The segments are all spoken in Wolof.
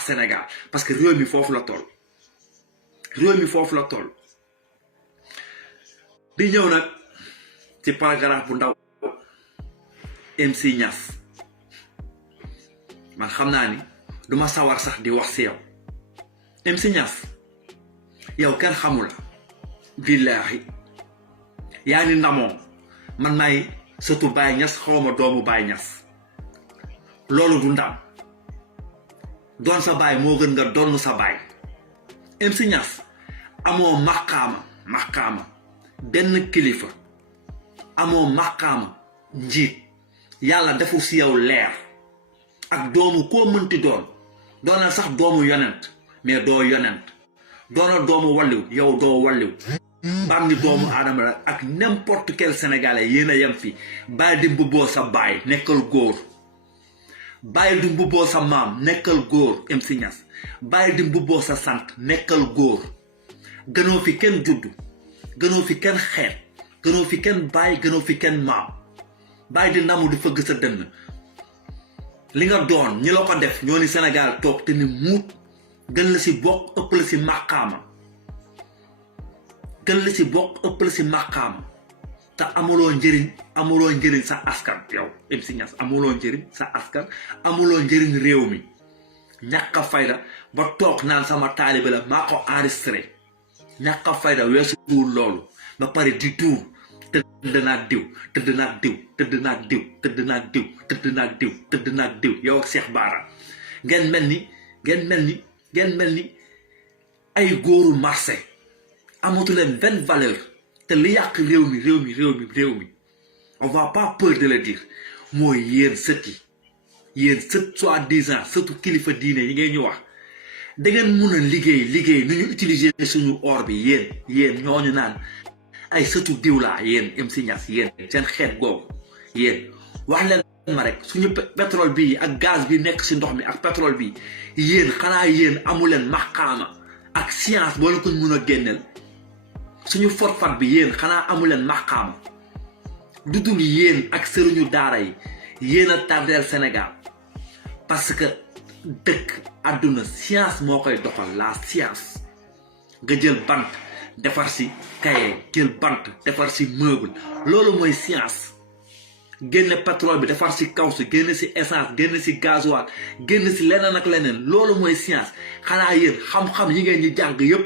Sénégal parce que réew mi foofu la toll réew mi foofu la toll di ñëw nag ci paragraphe bu ndaw MC Niass man xam naa ni duma sawar sax di wax si yow MC Niass yow kenn xamul la billahi yaa ni ndamoo man may surtout Baye Niass xawma doomu Baye Niass loolu du ndam doon sa baay moo gën nga doon sa baay MC Niass amoo maqaama benn kilifa amoo maqaama njiit yàlla defu si yow leer ak doomu koo mënti doonal sax doomu yonent mais doo yonent doonal doomu walliw yow doo walliw bam ni doomu aadama la ak n'importe quel sénégalais yéen a yem fi bàyyi di mbubboo sa baay nekkal góor bàyyi di mbubboo sa maam nekkal góor MC Niass bàyyi di mbubboo sa sant nekkal góor gënoo fi kenn juddu gënoo fi kenn xeet gënoo fi kenn bàyyi gënoo fi kenn maam bàyyi di ndamu di fëgg sa dënn li nga doon ñi la ko def ñoo ni Sénégal toog te ni muut gën la si bokk ëpp la si màqaama gën la si bokk ëpp la si màqaama te amuloo njëriñ sa askan yow MC Niass amuloo njëriñ sa askan amuloo njëriñ réew mi ñàkk a fayda ba toog naan sama taalibe la maa ko enregistré ñàkk a fayda weesuwul loolu ba pare di tuur tëdd naag diw yow ak Cheikh Bara ngeen mel ni ay góoru marché amatu leen benn valeur te li yàq réew mi on va pas peur de le dire mooy yéen sët soi-disant sëtu kilifa diine yi ngay ñu wax da ngeen mun a liggéey nu ñu utiliser suñu or bi yéen ñooñu naan ay sëtu diw laa yéen MC Niass yéen seen xeet googu yéen wax leen ma rek suñu pétrole bi ak gaz bi nekk si ndox mi ak pétrole bi yéen xanaa yéen amuleen maqaama ak science boo leen ko mun a génneel suñu forfat bi yéen xanaa amuleen maqaama dudul yéen ak sëriñu daara yi yéen a tardeel Sénégal parce que dëkk àdduna science moo koy doxal la science nga jël bant defar si kaye jël bant defar si meuble loolu mooy science génne pétrole bi defar si kaw si génne si essence génne si gasoil génne si leneen ak leneen loolu mooy science xanaa yéen xam-xam yi ngeen ñu jàng yépp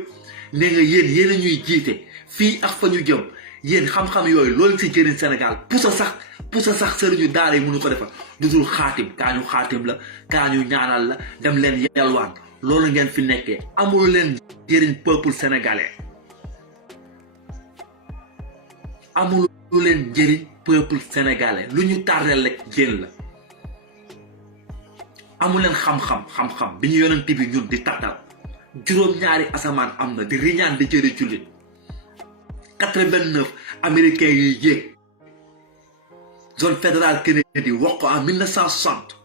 ne nga yéen a ñuy jiite fii ak fa ñu jëm yéen xam-xam yooyu loolu si jëriñ Sénégal pusa sax sëriñu daara yi mënu ko defar dudul xaatim kaa ñu xaatim la kaa ñu ñaanal la dem leen yelwaan loolu ngeen fi nekkee amul leen jëriñ peuple sénégalais amul leen njëriñ peuple sénégalais lu ñu tardel rek yéen la amul leen xam-xam bi ñu yonent bi ñun di tattal juróom-ñaari asamaan am na di riñaan di jëri jullit 89 américains yi yéeg zone fédérale Kennedy wax ko en 1960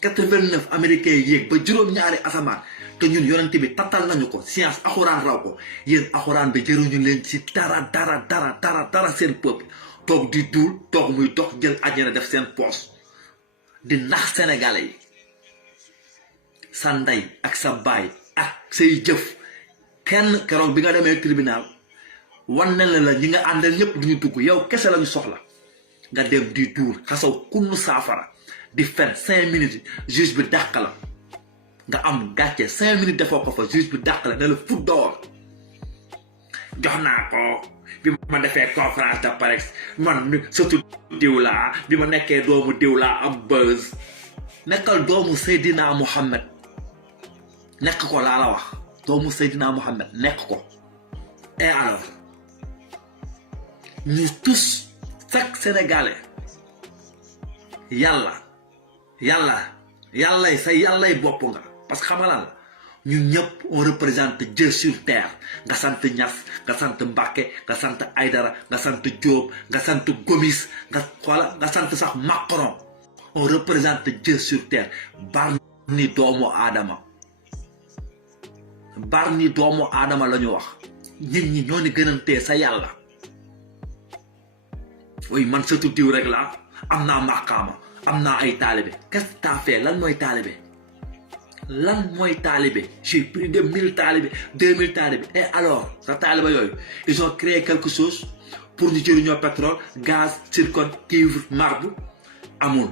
89 américains yi yéeg ba juróom-ñaari asamaan te ñun yonent bi tattal nañu ko science axuraan raw ko yéen axuraan bi jëruñu leen ci dara seen peuple toog di duul toog muy dox jël àjjana def seen poos di nax sénégalais yi sa ndey ak sa baay ak say jëf kenn keroog bi nga demee tribunal wan ne la ñi nga àndal ñëpp duñu dugg yow kese lañu soxla nga dem di duul xasaw kunnu saafara di fen 5 minutes juge bi dàq la nga am gàcce 5 minutes defoo ko fa juge bi dàq la ne la fut door jox naa ko bi ma defee conférence de presse man surtout diw laa bi ma nekkee doomu diw laa am buzz nekkal doomu Seydina Mohamed nekk ko laa la wax doomu Seydina Mohamed nekk ko et alors ñu tous chaque sénégalais yàllay bopp nga parce que xamalal la ñun ñëpp on représente Dieu sur terre nga sant Niass nga sant Mbacke nga sant Aydara nga sant Diop nga sant Gomis nga sant sax Macron on représente Dieu sur terre barni doomu aadama la ñu wax nit ñi ñoo ni gënantee sa yàlla oui man sëtu diw rek laa am naa maqaama am naa ay taalibe qu'est-ce que t'as fait lan mooy taalibe lan mooy taalibe j'ai plus de 1000 taalibe 2000 taalibe et alors sa taalibe yooyu ils ont créé quelque chose pour ñu jëriñoo pétrole gaz zircon cuivre marbre amul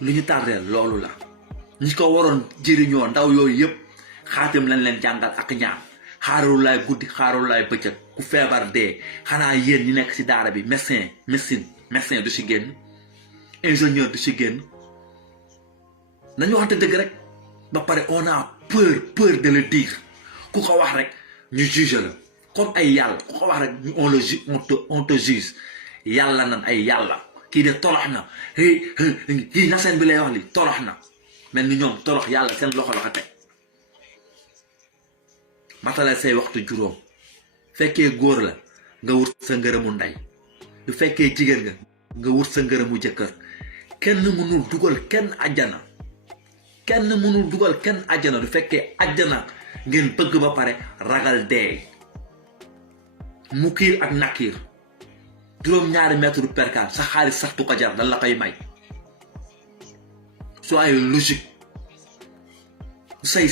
lu ñu tardeel loolu la ñi ko waroon jëriñoo ndaw yooyu yëpp xaatim lañ leen jàngal ak ñaan xaarul laay guddi xaarul laay bëccëg ku feebar dee xanaa yéen ñi nekk ci daara bi médecin du ci génn ingénieur du ci génn nañu waxante dëgg rek ba pare on a peur de le dire ku ko wax rek ñu juge la comme ay yàlla ku ko wax rek on te juge yàlla nan ay yàlla kii de torox na kii na seen bi lay wax li torox na mel ni ñoom torox yàlla seen loxo la ko teg matale say waxtu juróom fekkee góor la nga wut sa ngërëmu ndey du fekkee jigéen nga wut sa ngërëmu jëkkër kenn mënul dugal kenn àjjana du fekkee àjjana ngeen bëgg ba pare ragal dee mukiir ak nakiir juróom-ñaari mètre percal sa xaalis sax du ko jar dal la koy may soyez logique say